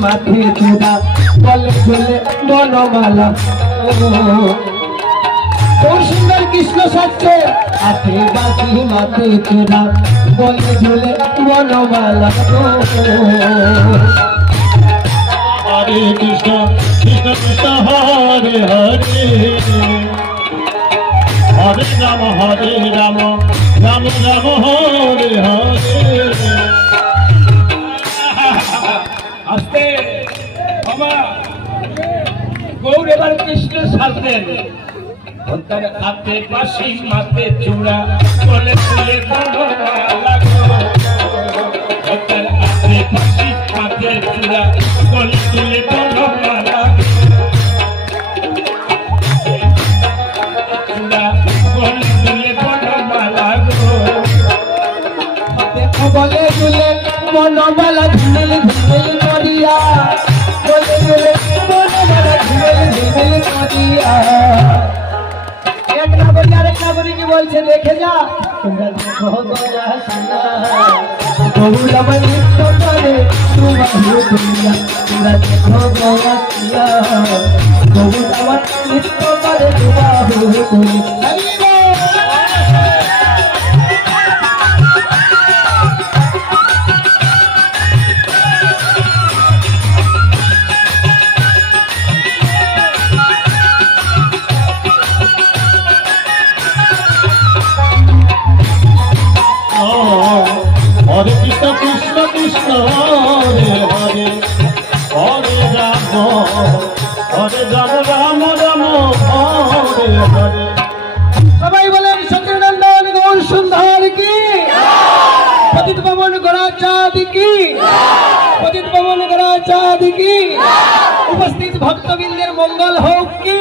माथे चूड़ा गले झूले बनमाला बहुत सुंदर কৃষ্ণ সাজছে হাতে বাঁশি মাথে চূড়া বলে ঝুলে বনমালা গো হরে কৃষ্ণ কৃষ্ণ কৃষ্ণ হরে হরে হরে রাম রাম রাম হরে হরে আস্তে বাবা গৌর এবার কৃষ্ণ সাজলেন তার হাতে বাঁশি মাথে চূড়া বলে ঝুলে বনমালা গো তার হাতে বাঁশি মাথে চূড়া বলে ঝুলে বনমালা বলে দুলে বনমালা ঝুলিল ঝুলিল করিয়া বলে দুলে বনমালা ঝুলিল ঝুলিল করিয়া এক না বলি আরেক না বলি কি বলছে দেখে যা তোমরা দেখো গয়া সোনা গৌরব নৃত্য করে তোমার দুনিয়া তোমরা দেখো গয়া সোনা গৌরব নৃত্য করে তোমার দুনিয়া হরে কৃষ্ণ কৃষ্ণ কৃষ্ণ হরে হরে হরে রাম রাম রাম হরে হরে সবাই বলেন সত্যনন্দন গৌর সুন্দর কি পতিত পাবন গড়াচাঁদ কি পতিত পাবন গড়াচাঁদ কি উপস্থিত ভক্তবৃন্দের মঙ্গল হোক কি